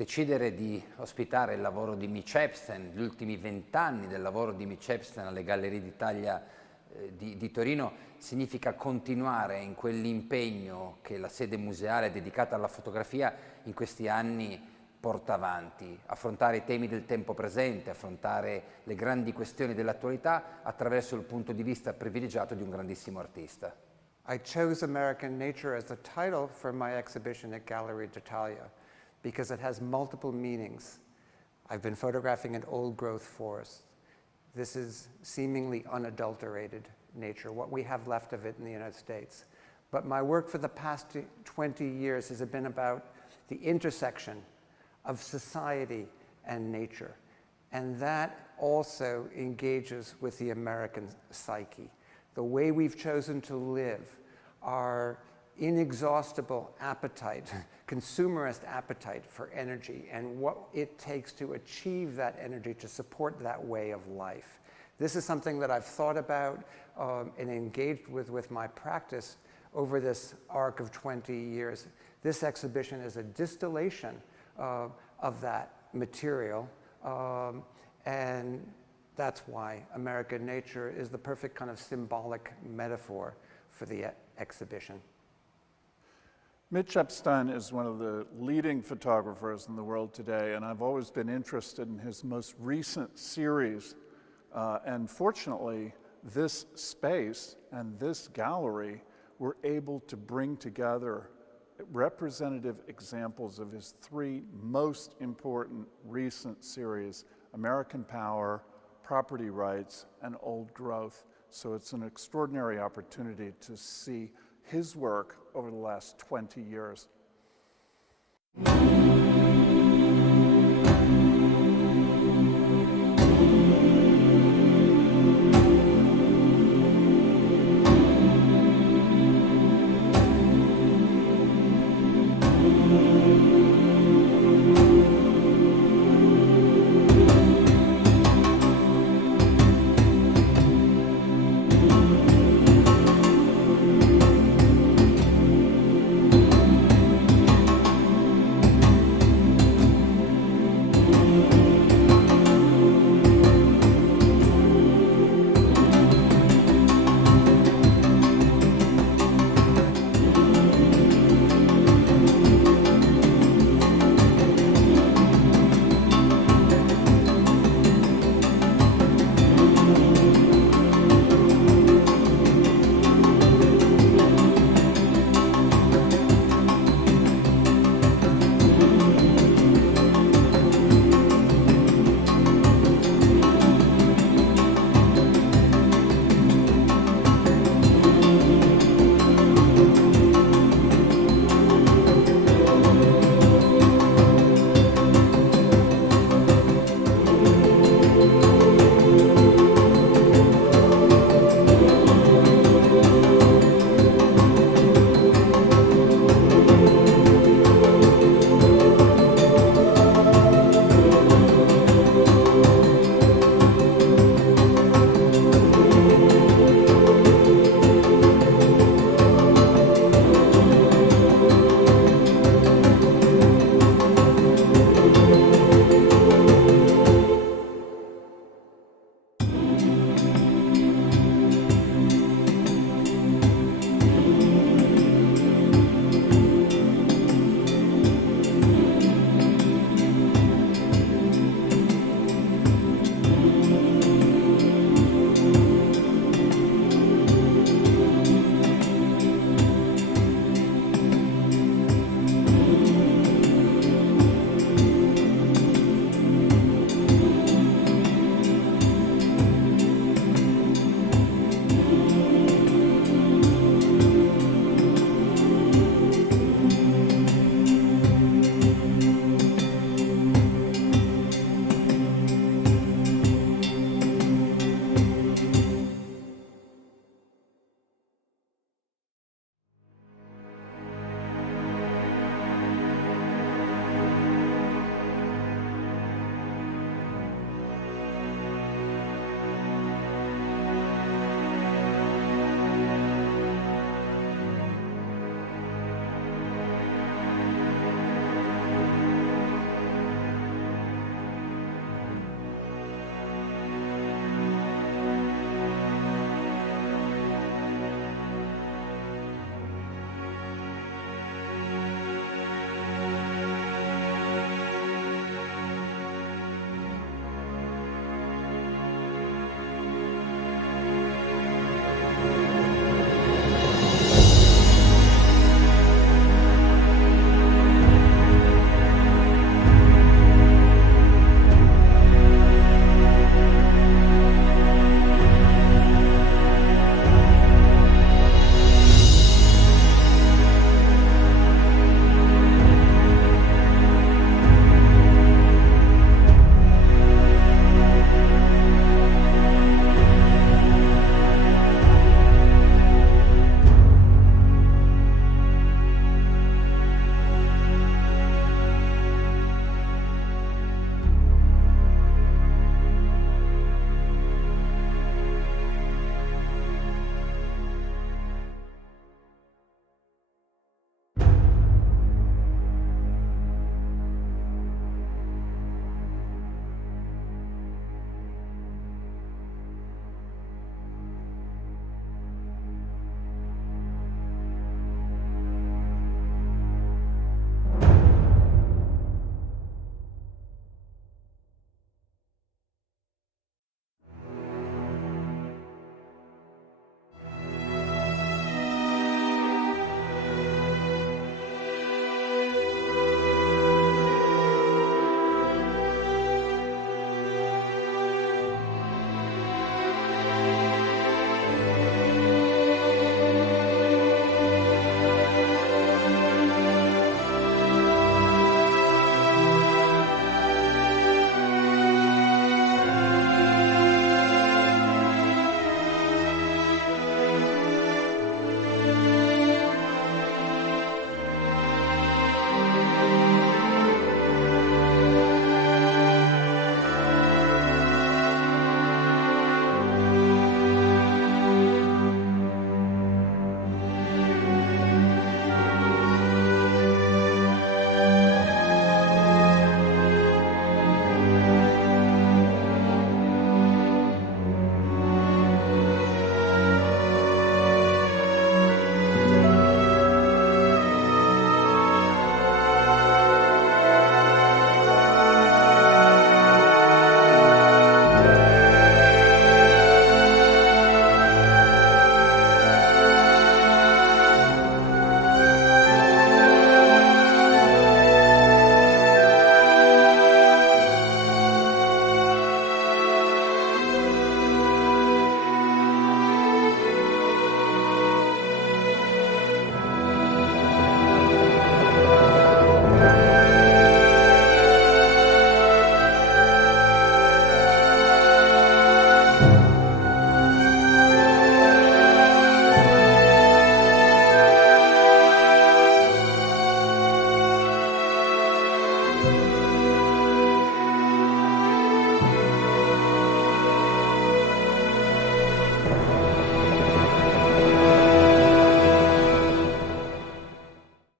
Decidere di ospitare il lavoro di Mitch Epstein, gli ultimi 20 anni del lavoro di Mitch Epstein alle Gallerie d'Italia di Torino, significa continuare in quell'impegno che la sede museale dedicata alla fotografia in questi anni porta avanti, affrontare i temi del tempo presente, affrontare le grandi questioni dell'attualità attraverso il punto di vista privilegiato di un grandissimo artista. I chose American Nature as the title for my exhibition at Gallerie d'Italia because it has multiple meanings. I've been photographing an old growth forest. This is seemingly unadulterated nature, what we have left of it in the United States. But my work for the past 20 years has been about the intersection of society and nature. And that also engages with the American psyche. The way we've chosen to live, our inexhaustible appetite, consumerist appetite for energy, and what it takes to achieve that energy to support that way of life. This is something that I've thought about and engaged with my practice over this arc of 20 years. This exhibition is a distillation of that material, and that's why American Nature is the perfect kind of symbolic metaphor for the exhibition. Mitch Epstein is one of the leading photographers in the world today, and I've always been interested in his most recent series. And fortunately, this space and this gallery were able to bring together representative examples of his three most important recent series: American Power, Property Rights, and Old Growth. So it's an extraordinary opportunity to see his work over the last 20 years.